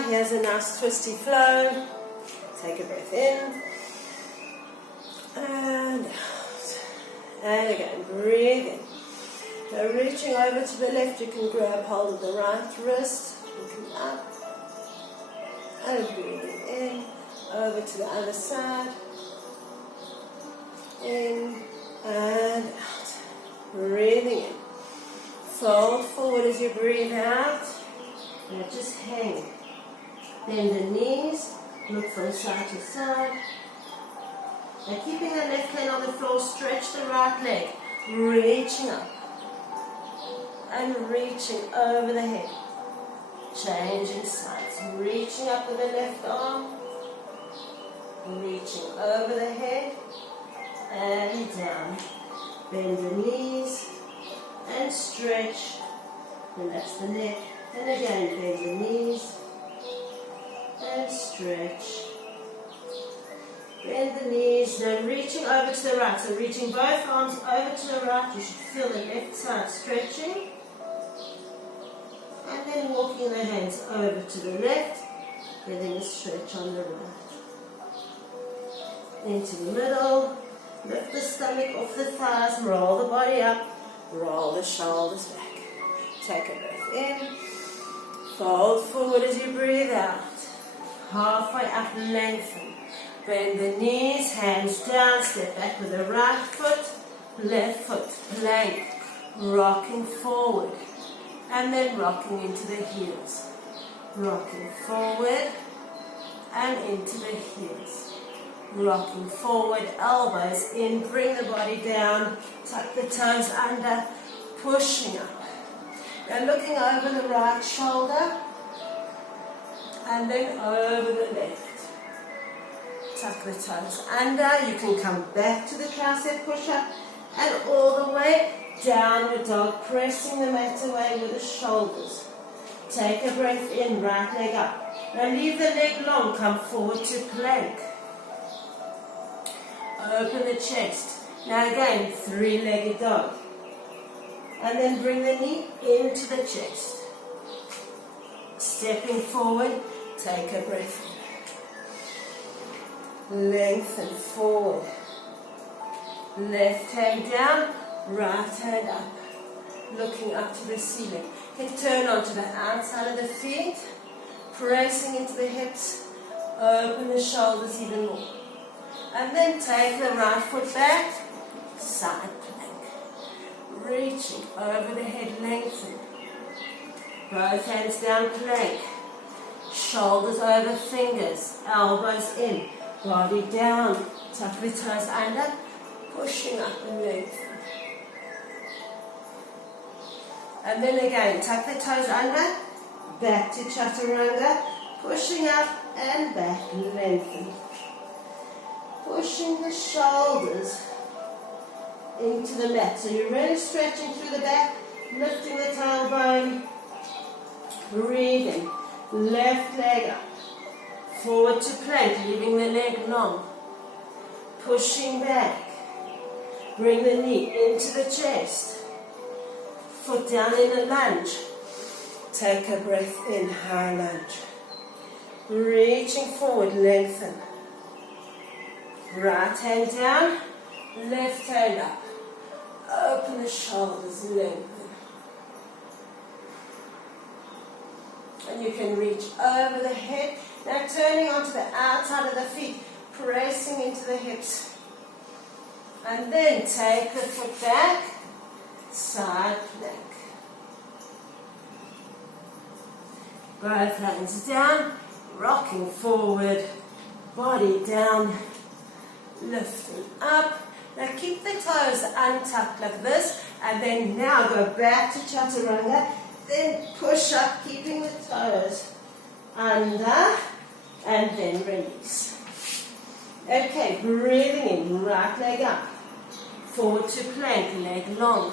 Here's a nice twisty flow. Take a breath in and out. And again, breathe in. Now reaching over to the left, you can grab hold of the right wrist, looking up. And breathing in, over to the other side. In and out. Breathing in. Fold forward as you breathe out. Now just hang. Bend the knees. Look from side to side. Now keeping the left leg on the floor, stretch the right leg. Reaching up. And reaching over the head. Changing sides. Reaching up with the left arm. Reaching over the head. And down. Bend the knees. And stretch. Relax the neck. And again, bend the knees. And stretch. Bend the knees. Now reaching over to the right. So reaching both arms over to the right. You should feel the left side stretching. And then walking the hands over to the left. Getting a stretch on the right. Into the middle. Lift the stomach off the thighs. Roll the body up. Roll the shoulders back. Take a breath in. Fold forward as you breathe out. Halfway up, lengthen. Bend the knees, hands down, step back with the right foot, left foot, plank, rocking forward, and then rocking into the heels. Rocking forward and into the heels. Rocking forward, elbows in, bring the body down, tuck the toes under, pushing up. Now looking over the right shoulder, and then over the left. Tuck the toes under. You can come back to the tricep push-up and all the way downward dog, pressing the mat away with the shoulders. Take a breath in, right leg up. Now leave the leg long, come forward to plank. Open the chest. Now again, three-legged dog. And then bring the knee into the chest. Stepping forward, take a breath in. Lengthen forward. Left hand down, right hand up. Looking up to the ceiling. You can turn onto the outside of the feet. Pressing into the hips. Open the shoulders even more. And then take the right foot back. Side plank. Reaching over the head, lengthen. Both hands down, plank. Shoulders over fingers, elbows in, body down. Tuck the toes under, pushing up and lengthen. And then again, tuck the toes under, back to chaturanga, pushing up and back, lengthen. Pushing the shoulders into the mat. So you're really stretching through the back, lifting the tailbone, breathing. Left leg up. Forward to plank, leaving the leg long. Pushing back. Bring the knee into the chest. Foot down in a lunge. Take a breath in, high lunge. Reaching forward, lengthen. Right hand down, left hand up. Open the shoulders, lengthen. And you can reach over the head. Now turning onto the outside of the feet, pressing into the hips. And then take the foot back, side plank. Both hands down, rocking forward, body down, lifting up. Now keep the toes untucked like this, and then now go back to chaturanga. Then push up, keeping the toes under, and then release. Okay, breathing in, right leg up. Forward to plank, leg long.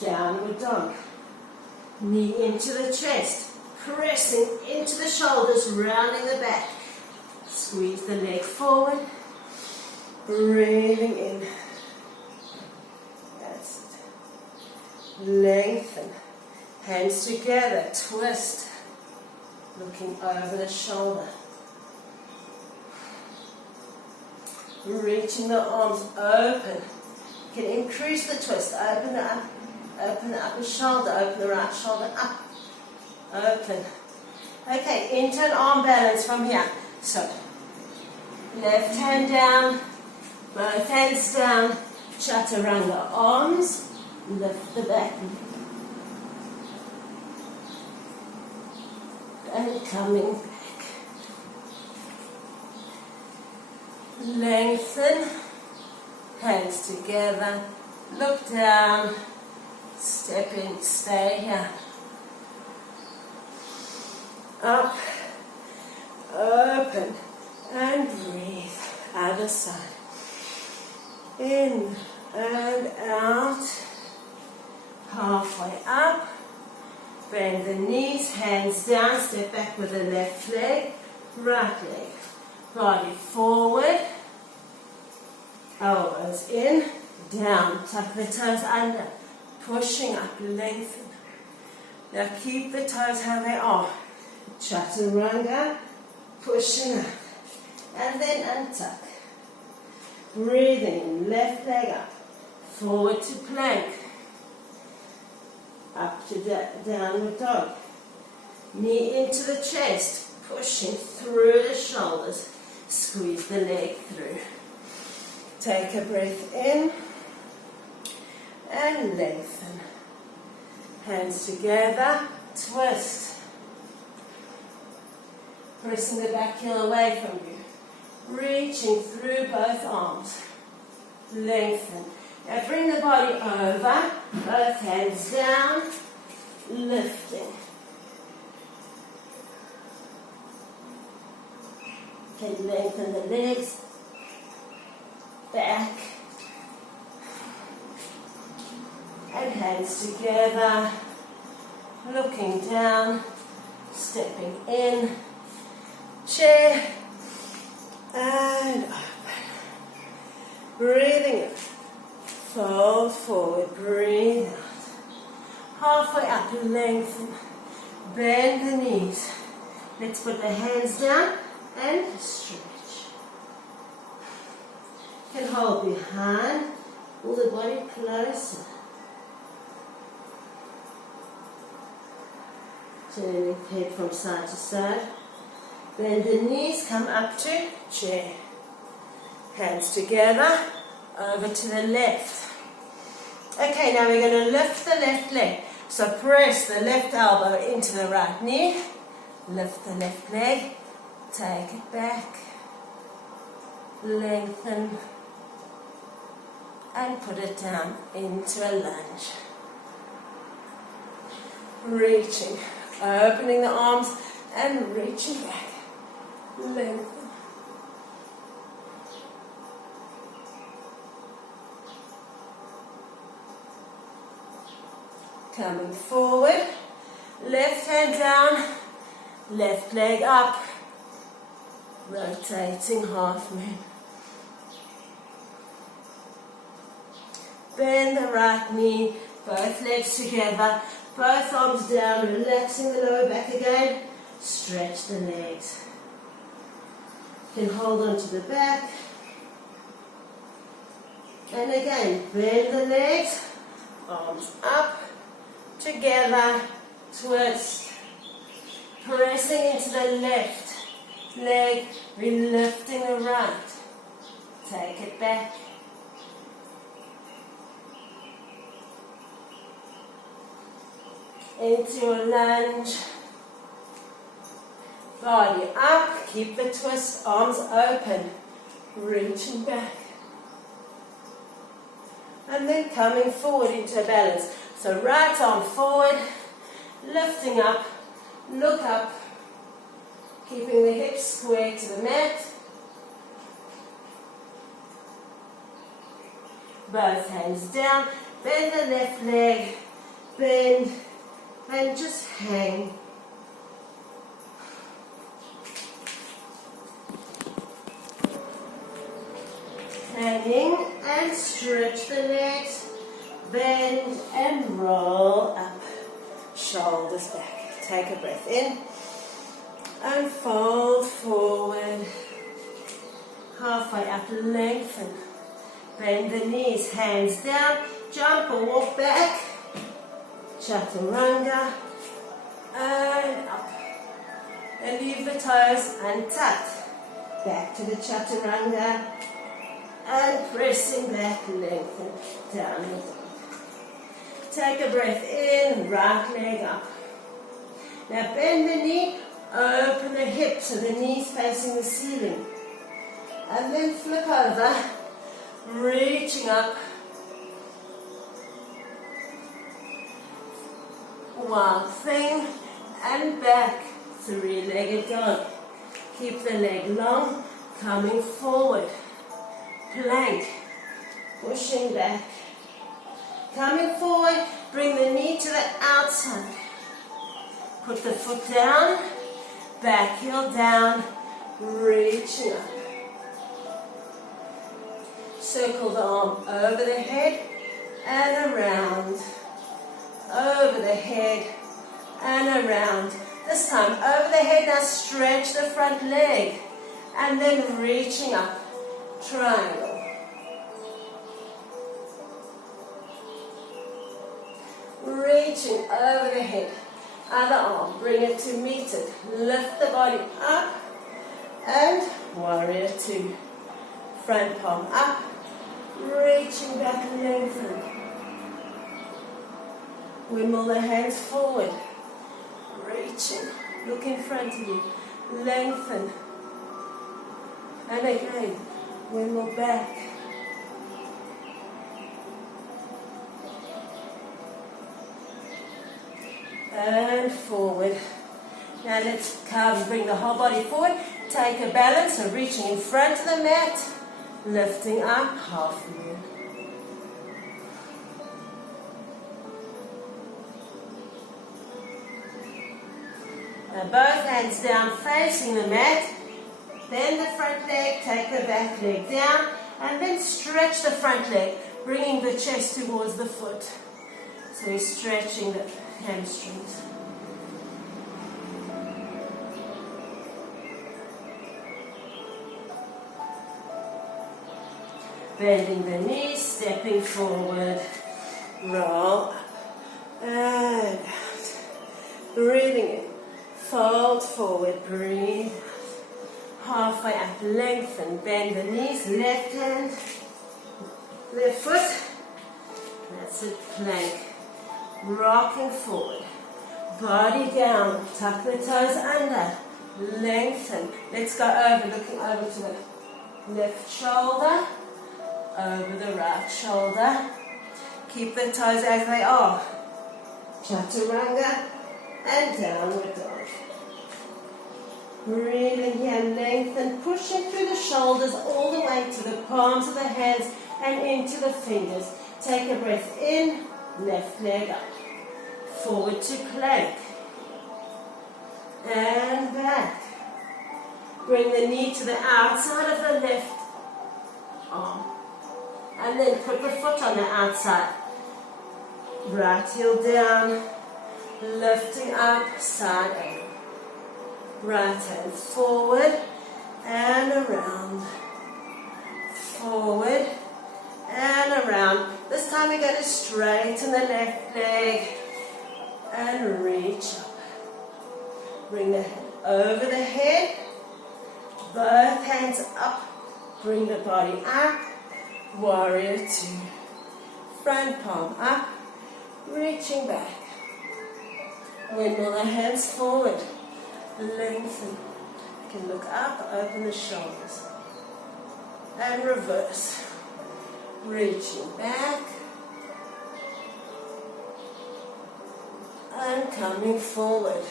Downward dog. Knee into the chest. Pressing into the shoulders, rounding the back. Squeeze the leg forward. Breathing in. That's it. Lengthen. Hands together, twist. looking over the shoulder. Reaching the arms open. You can increase the twist. Open the upper shoulder, open the right shoulder up. Open. Okay, into an arm balance from here. So, left hand down, both hands down, chaturanga arms, lift the back. And coming back. Lengthen, hands together, look down, step in, stay here. Up, open, and breathe. Other side. In and out. Halfway up. Bend the knees, hands down, step back with the left leg, right leg. Body forward. Elbows in, down. Tuck the toes under. Pushing up, lengthen. Now keep the toes how they are. Chaturanga, pushing up, and then untuck. Breathing in, left leg up, forward to plank, up to downward dog. Knee into the chest, pushing through the shoulders, squeeze the leg through. Take a breath in, and lengthen. Hands together, twist. Pressing the back heel away from you. Reaching through both arms. Lengthen. Now bring the body over. Both hands down. Lifting. Okay, lengthen the legs. Back. And hands together. Looking down. Stepping in. Chair and open. Breathing in. Fold forward. Breathe out. Halfway up. Lengthen. Bend the knees. Let's put the hands down and stretch. You can hold behind. Pull the body closer. Turning the head from side to side. Bend the knees, come up to chair. Hands together, over to the left. Okay, now we're going to lift the left leg. So press the left elbow into the right knee. Lift the left leg. Take it back. Lengthen. And put it down into a lunge. Reaching, opening the arms and reaching back. Lengthen. Coming forward, left hand down, left leg up, rotating half moon. Bend the right knee, both legs together, both arms down, relaxing the lower back again, stretch the legs. You can hold on to the back. And again, bend the legs, arms up, together, twist. Pressing into the left leg, lifting the right. Take it back. Into a lunge. Body up, keep the twist, arms open, reaching back. And then coming forward into a balance. So right arm forward, lifting up, look up, keeping the hips square to the mat. Both hands down, bend the left leg, bend, and just hang. Hanging and stretch the legs, bend and roll up, shoulders back. Take a breath in and fold forward. Halfway up, lengthen. Bend the knees, hands down, jump or walk back. Chaturanga, and up. And leave the toes untucked. Back to the chaturanga, and pressing back, lengthen, down the dog. Take a breath in, right leg up. Now bend the knee, open the hip so the knee's facing the ceiling. And then flip over, reaching up. One thing, and back, three-legged dog. Keep the leg long, coming forward. Plank, pushing back. Coming forward, bring the knee to the outside. Put the foot down, back heel down, reaching up. Circle the arm over the head and around. Over the head and around. This time, over the head, now stretch the front leg. And then reaching up, triangle. Reaching over the head. Other arm, bring it to meet it. Lift the body up. And warrior two. Front palm up. Reaching back, lengthen. Windmill the hands forward. Reaching. Look in front of you. Lengthen. And again, windmill back. And forward. Now let's come, bring the whole body forward. Take a balance, so reaching in front of the mat. Lifting up, half moon. Now both hands down facing the mat. Bend the front leg, take the back leg down, and then stretch the front leg, bringing the chest towards the foot. So we're stretching the hamstrings. Bending the knees, stepping forward, roll up and out. Breathing in, fold forward, breathe out. Halfway up, lengthen, bend the knees, left hand, left foot. That's it, plank. Rocking forward, body down, tuck the toes under, lengthen. Let's go over, looking over to the left shoulder. Over the right shoulder. Keep the toes as they are. Chaturanga and downward dog. Breathing here, lengthen, pushing through the shoulders all the way to the palms of the hands and into the fingers. Take a breath in, left leg up. Forward to plank. And back. Bring the knee to the outside of the left arm. And then put the foot on the outside. Right heel down, lifting up, side angle. Right hand forward and around. Forward and around. This time we're going to straighten the left leg and reach up. Bring the hand over the head. Both hands up. Bring the body up. Warrior two. Front palm up. Reaching back. Windmill the hands forward. Lengthen. You can look up, open the shoulders. And reverse. Reaching back. And coming forward.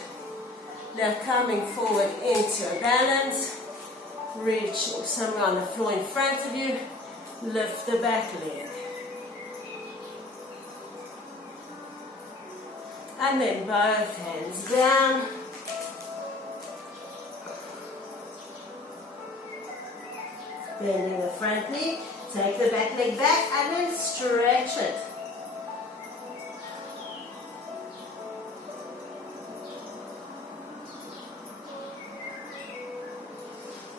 Now coming forward into a balance. Reaching somewhere on the floor in front of you. Lift the back leg. And then both hands down. Bending the front knee. Take the back leg back and then stretch it.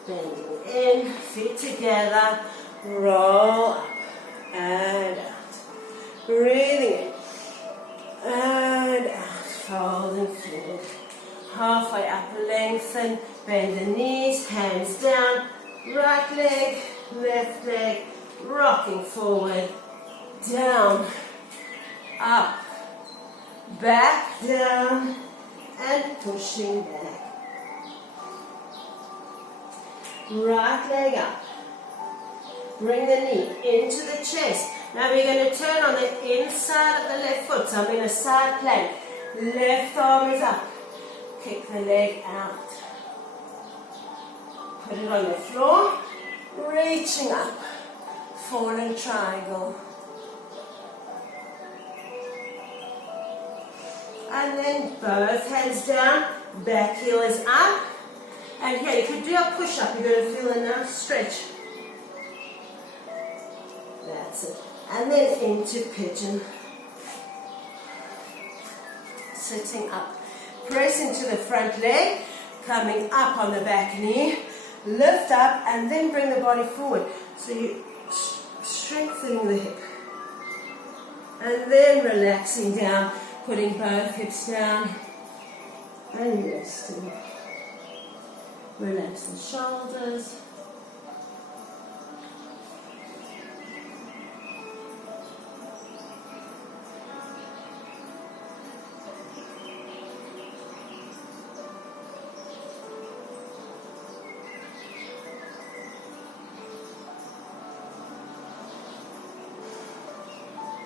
Bending in, feet together, roll up and out. Breathing in and out, folding forward. Halfway up, lengthen, bend the knees, hands down, right leg, left leg, rocking forward, down, up, back, down, and pushing back. Right leg up. Bring the knee into the chest. Now we're going to turn on the inside of the left foot. So I'm in a side plank. Left arm is up. Kick the leg out. Put it on the floor. Reaching up. Fallen triangle. And then both hands down. Back heel is up. And here, you could do a push-up. You're going to feel a nice stretch. That's it. And then into pigeon. Sitting up. Press into the front leg. Coming up on the back knee. Lift up and then bring the body forward. So you're strengthening the hip. And then relaxing down. Putting both hips down. And resting. Relax the shoulders.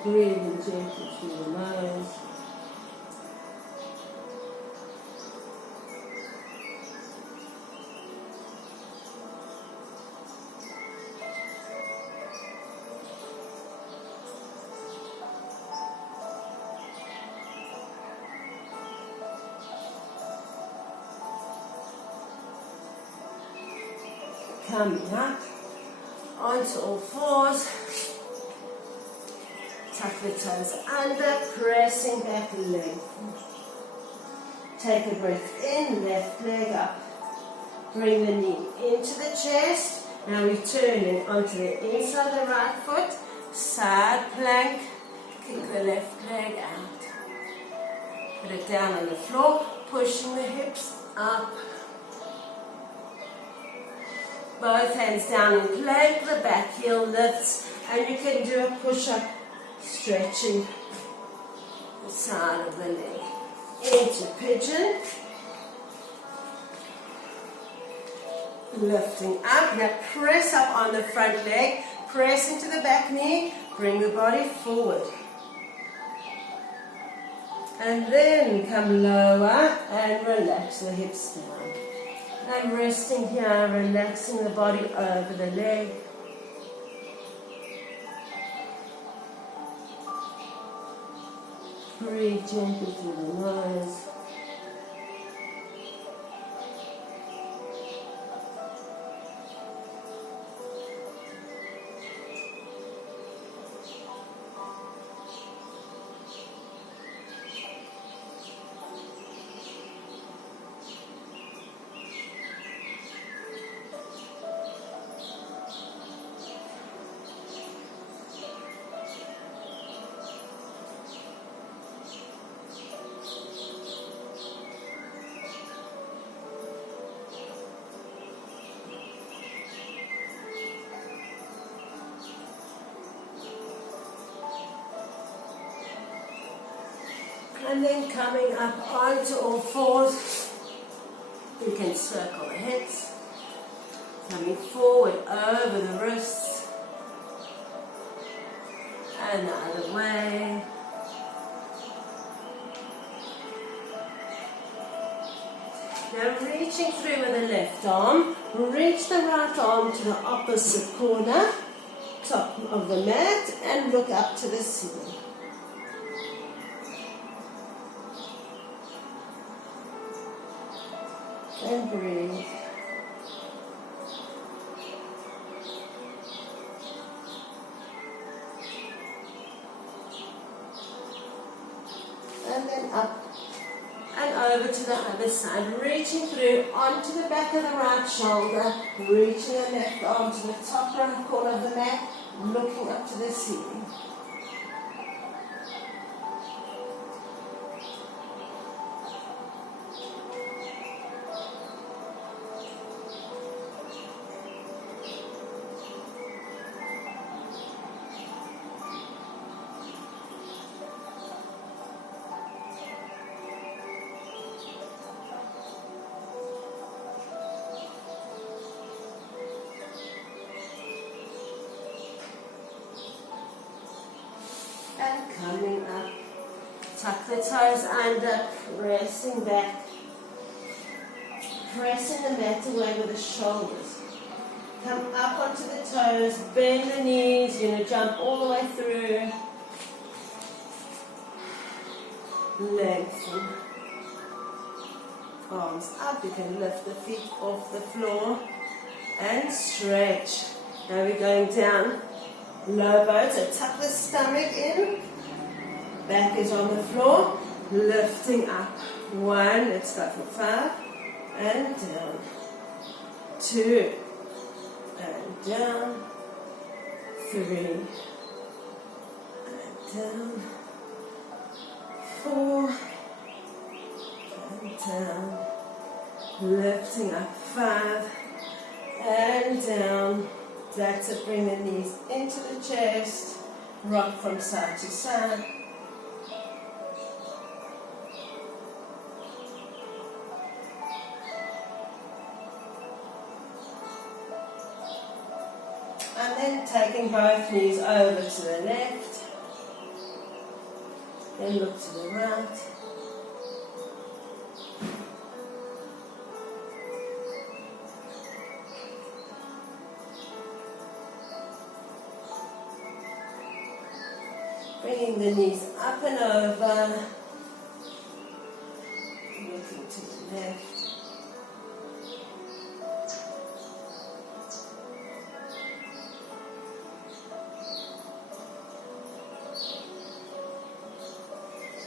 Breathing gently through the nose. Coming up onto all fours. Tuck the toes under, pressing back length. Take a breath in, left leg up. Bring the knee into the chest. Now we turn it onto the inside of the right foot. Side plank. Kick the left leg out. Put it down on the floor, pushing the hips up. Both hands down in plank, the back heel lifts, and you can do a push-up, stretching the side of the leg. Into pigeon. Lifting up. Now press up on the front leg, press into the back knee, bring the body forward. And then come lower and relax the hips down. And resting here, relaxing the body over the leg. Breathe gently through the nose. And then coming up onto all fours, you can circle the hips, coming forward over the wrists, and the other way. Now reaching through with the left arm, reach the right arm to the opposite corner, top of the mat, and look up to the ceiling. And breathe. And then up and over to to the other side, reaching through onto the back of the right shoulder, reaching the left arm to the top right corner of the mat, looking up to the ceiling. And coming up, tuck the toes under, pressing back, pressing the mat away with the shoulders. Come up onto the toes, bend the knees, you're going to jump all the way through. Lengthen. Arms up, you can lift the feet off the floor and stretch. Now we're going down. Low boat, so tuck the stomach in, back is on the floor, lifting up. 1, let's go for 5, and down. 2, and down. 3, and down. 4, and down. Lifting up. 5, and down. That's it, bring the knees into the chest, rock from side to side. And then taking both knees over to the left, then look to the right. Bringing the knees up and over, looking to the left.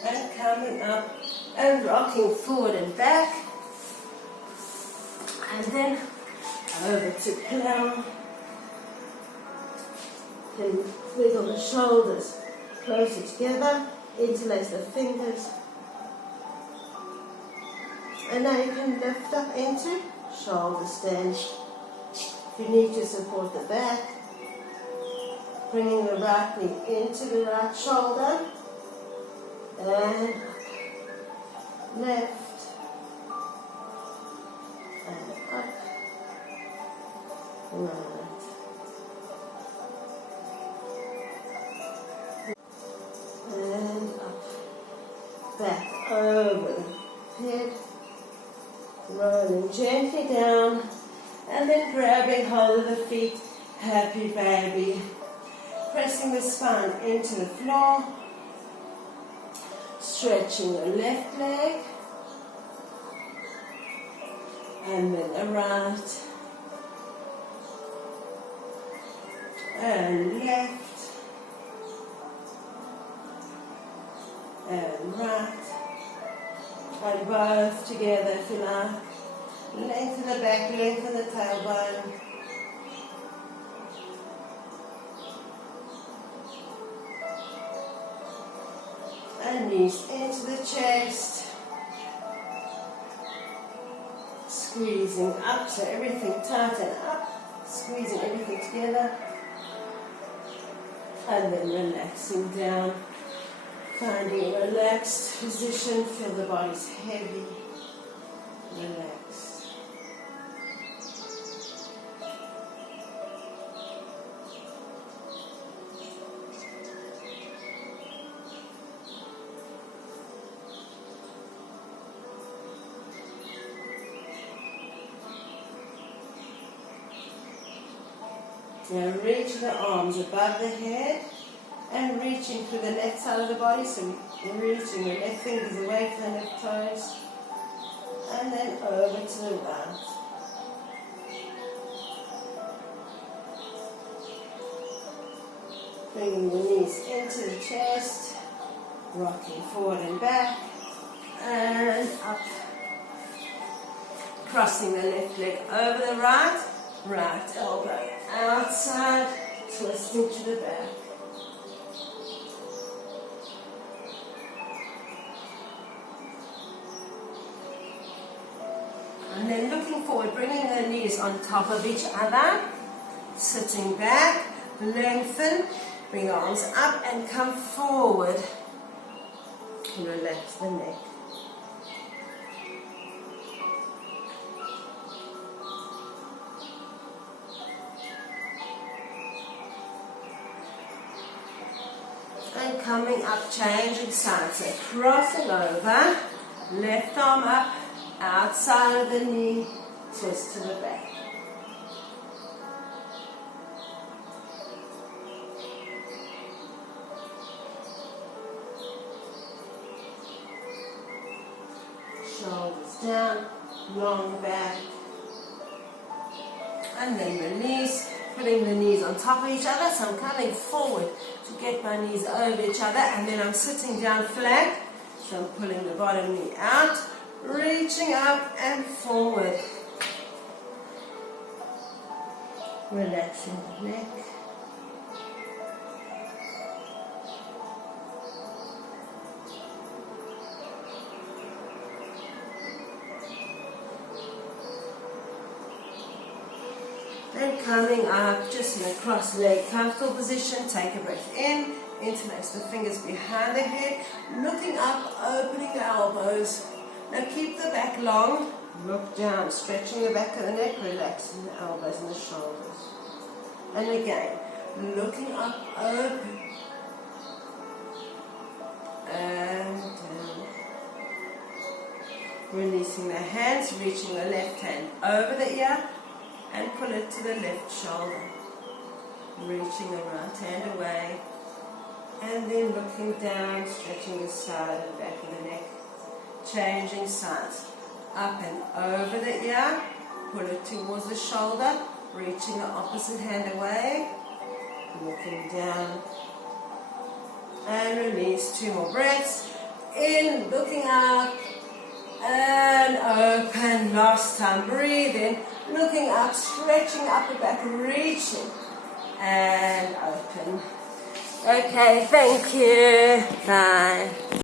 And coming up and rocking forward and back. And then over to plow. Then wiggle the shoulders closer together, interlace the fingers, and now you can lift up into shoulder stand. If you need to support the back, bringing the right knee into the right shoulder, and left, and up, right. And up, back over the head, rolling gently down, and then grabbing hold of the feet, happy baby. Pressing the spine into the floor, stretching the left leg, and then the right, and left, and right, and both together if you like. Lengthen the back, lengthen the tailbone. And knees into the chest. Squeezing up so everything tighten up. Squeezing everything together. And then relaxing down. Finding a relaxed position, feel the body's heavy, relaxed. Now reach the arms above the head. And reaching through the left side of the body, so you're reaching your left fingers away from the left toes, and then over to the right. Bringing the knees into the chest, rocking forward and back, and up, crossing the left leg over the right, right elbow outside, twisting to the back. And then looking forward, bringing the knees on top of each other, sitting back, lengthen, bring your arms up and come forward. And relax the neck. And coming up, changing sides. So crossing over, left arm up, outside of the knee, twist to the back. Shoulders down, long back. And then release, putting the knees on top of each other. So I'm coming forward to get my knees over each other, and then I'm sitting down flat. So I'm pulling the bottom knee out, reaching up and forward. Relaxing the neck. Then coming up, just in a cross leg, comfortable position, take a breath in, interlace the fingers behind the head, looking up, opening the elbows. Now keep the back long, look down, stretching the back of the neck, relaxing the elbows and the shoulders. And again, looking up, open, and down. Releasing the hands, reaching the left hand over the ear, and pull it to the left shoulder. Reaching the right hand away, and then looking down, stretching the side and back of the neck. Changing sides, up and over the ear, pull it towards the shoulder, reaching the opposite hand away, looking down, and release. 2 more breaths, in, looking up, and open. Last time, breathe in, looking up, stretching upper back, reaching, and open. Okay, thank you, bye.